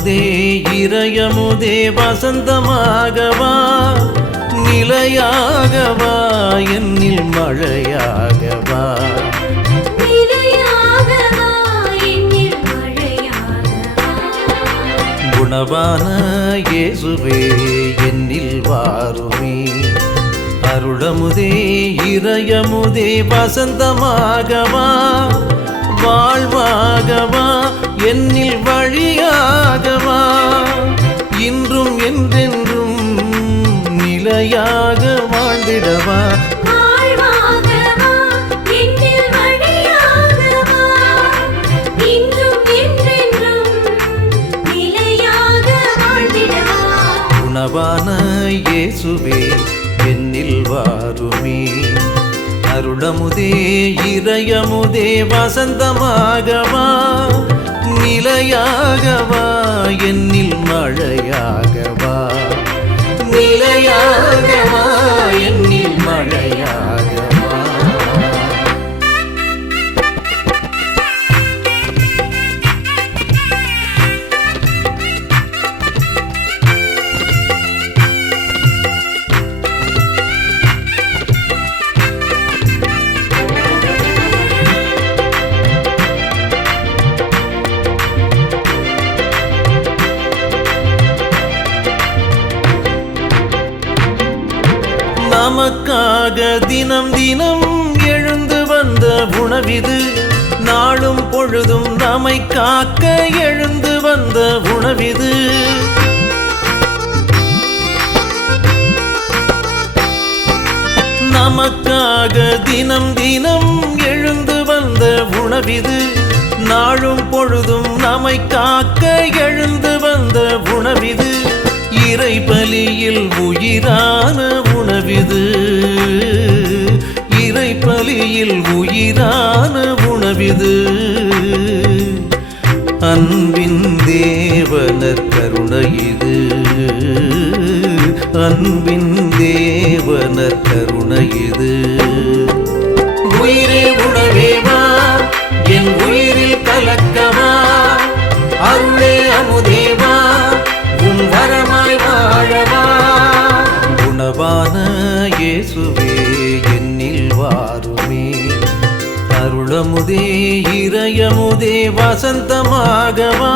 அருளமுதே இறையமுதே வசந்தமாகவா? நிலையாகவா? என்னில் மழையாகவா? நிலையாகவா? என்னில் மழையாகவா? குணவான இயேசுவே என்னில் வாருமே. அருளமுதே இறையமுதே வசந்தமாகவா? வாழ்வாகவா? என்னில் வழியாகவா? இன்றும் என்றென்றும் நிலையாக வாழ்ந்திடவா? குணவான இயேசுவே என்னில் வாருமே. அருளமுதே இறையமுதே வசந்தமாகவா நிலையாகவா என் நமக்காக தினம் தினம் எழுந்து வந்த உணவிது. நாளும் பொழுதும் நம்மை காக்க எழுந்து வந்த உணவிது. நமக்காக தினம் தினம் எழுந்து வந்த உணவிது. நாளும் பொழுதும் நம்மை காக்க எழுந்து வந்த உணவிது. இறை பலியில் உயிரான உணவிது இறை பலியில் உயிரான உணவிது அன்பின் தேவனர் கருணையிது. அன்பின் தேவனர் கருணையிது. உயிரே உணவேவா? என் உயிரில் கலக்கமா அருளே அமுதேவா? உன் வரமாய் வாழவா? குணவான வசந்தமாகவா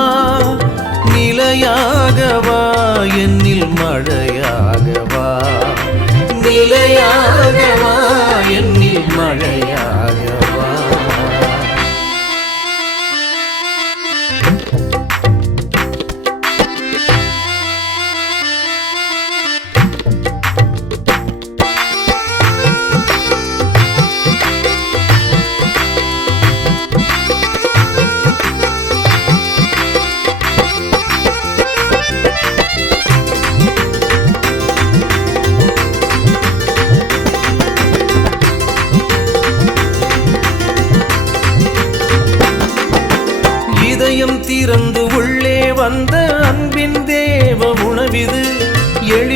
நிலையாகவா? என்னில் மழை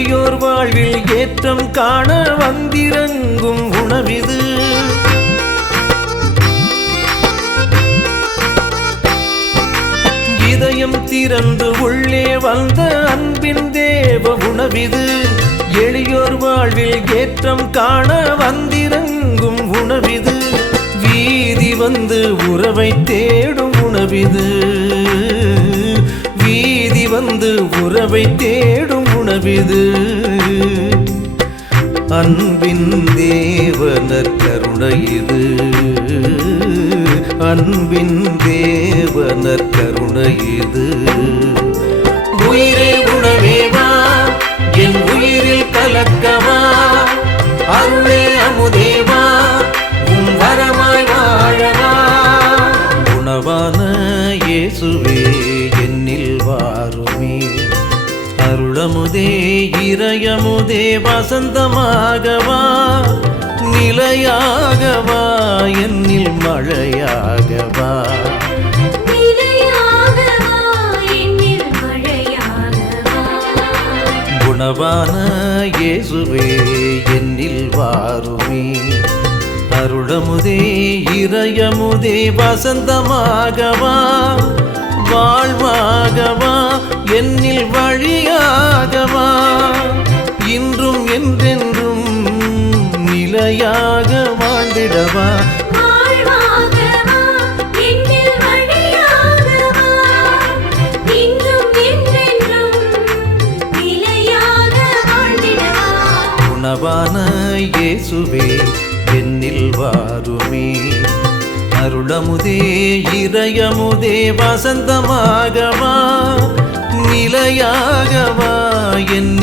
எளியோர் வாழ்வில் ஏற்றம் காண வந்திறங்கும் உணவிது. இதயம் திறந்து உள்ளே வந்த அன்பின் தேவ உணவிது. எளியோர் வாழ்வில் ஏற்றம் காண வந்திறங்கும் உணவிது. வீதி வந்து உறவை தேடும் உணவிது. வீதி வந்து உறவை தேடும் உணவிது அன்பின் தேவனர் கருணை இது அன்பின் தேவனர் கருணை இது உயிரே உணவேவா? என் உயிரில் கலக்கவா? அமுதே இறையமுதே வசந்தமாகவா நிலையாகவா? என்னில் மழையாகவா? குணவான இயேசுவே என்னில் வாருமே. அருளமுதே இறையமுதே வசந்தமாகவா? வாழ்வாகவா? என்னில் வழியாகவா இன்றும் என்றென்றும் நிலையாக வாழ்ந்திடவா? உணவான இயேசுவே என்னில் வாருமே. அருளமுதே இறையமுதே வசந்தமாகவா? நிலையாகவா? என்